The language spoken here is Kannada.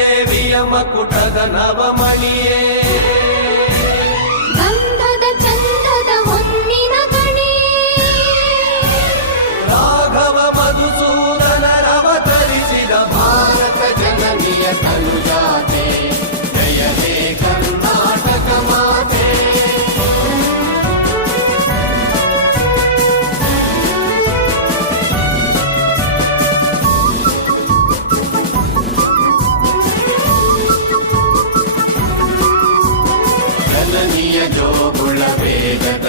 ದೇವಿಯ ಮಕುಟದ ನವಮಣಿಯೇ ಗಂಧದ ಚಂದದ ಹೊನ್ನಿನ ಗಣಿ ರಾಘವ ಮಧುಸೂದನರವತರಿಸಿದ ಭಾರತ ಜನನಿಯ ತನುಜಾತೆ ಜಯ ಹೇ ಕರ್ನಾಟಕ ಮಾತೆ ಜನನಿಯ ಜೋಗುಳ ವೇಗದ